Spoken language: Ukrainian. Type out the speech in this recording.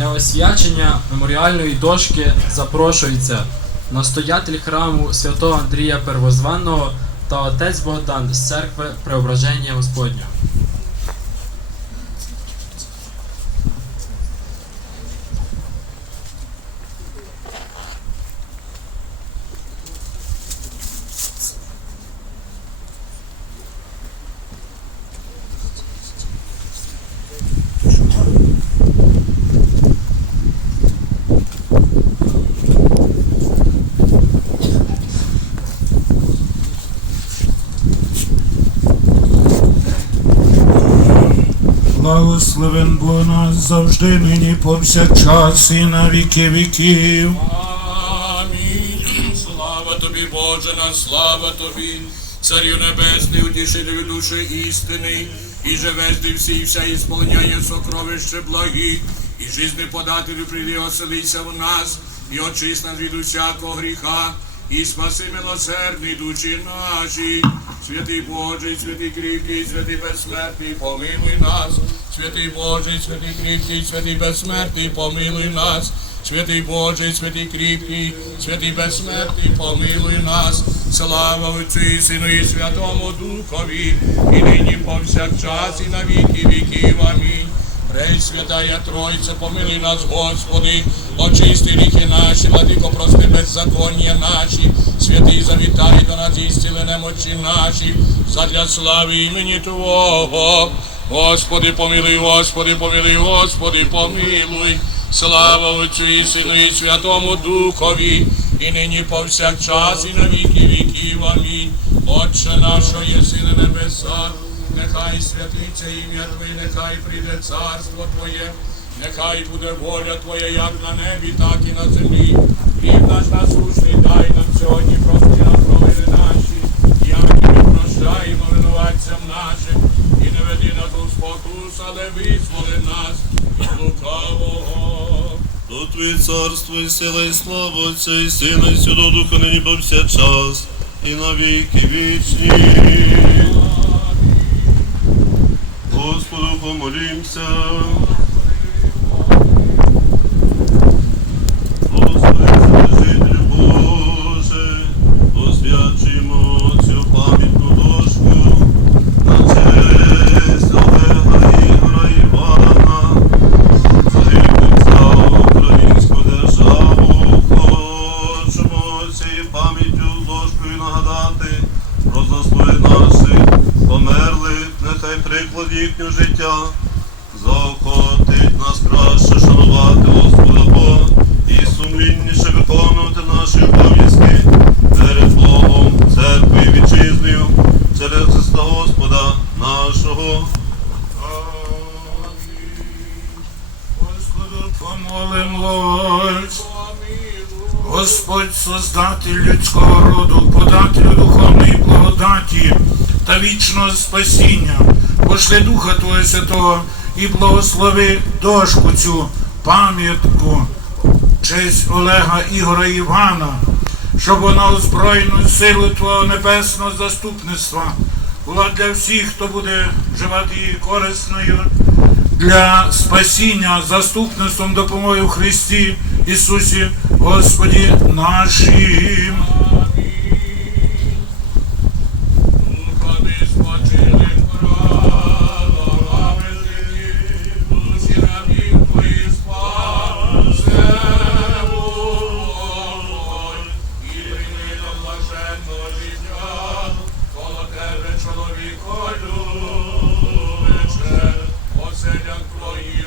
Для освячення меморіальної дошки запрошується настоятель храму святого Андрія Первозванного та отець Богдан з церкви Преображення Господнього. Благословен Бог нас завжди, нині повсякчас і на віки віків. Амінь. Слава тобі, Боже, на слава тобі, Царю Небесний, утішителю душі істини, і живеш ти всі, і вся ісполняє сокровище благих, і жизни подателю прийди оселися в нас, і очисть нас від усякого гріха, і спаси милосердний душі наші. Святий Божий, святий кріпкий, святий безсмертний, помилуй нас. Святий Божий, святий кріпкий, святий безсмертний, помилуй нас. Святий Божий, святий кріпкий, святий безсмертний, помилуй нас. Слава Отцю і Сину і Святому Духові, і нині повсякчас, і на віки віків. Амінь. Рей святая Тройця, помилуй нас, Господи, очисти ріки наші, владико, прости беззаконня наші, святий завітай до нас і зціли немочі наші, задля слави імені Твого. Господи, помилуй, Господи, помилуй, Господи, помилуй. Слава Отцю і Сину і Святому Духові, і нині повсякчас, і на віки віків. Амінь. Отче наш, що єси на небесах, нехай святиться ім'я Твоє, нехай прийде царство Твоє, нехай буде воля Твоя, як на небі, так і на землі. Хліб наш насущний дай нам сьогодні, прости нам провини наші, як і ми прощаємо винуватцям нашим, і не веди нас у спокус, але визволи нас від лукавого. То Твоє царство і сила, і слава Отця, і Сина, і Святого Духа нині повсякчас, і на віки вічні. Господу помолімся. Життя заохотить нас краще шанувати Господа Бога і сумлінніше виконувати наші обов'язки перед Богом, церквою і вітчизною через Христа Господа нашого. Помолимось. Господь, создатель людського роду, подателю духовної благодаті та вічного спасіння, пошли Духа Твого Святого і благослови дошку цю пам'ятку, честь Олега Ігора Івана, щоб вона озброєною силою Твого небесного заступництва була для всіх, хто буде вживати її корисною для спасіння заступництвом допомоги в Христі Ісусі Господі нашим. Чоловіко любиче, оселя твоїх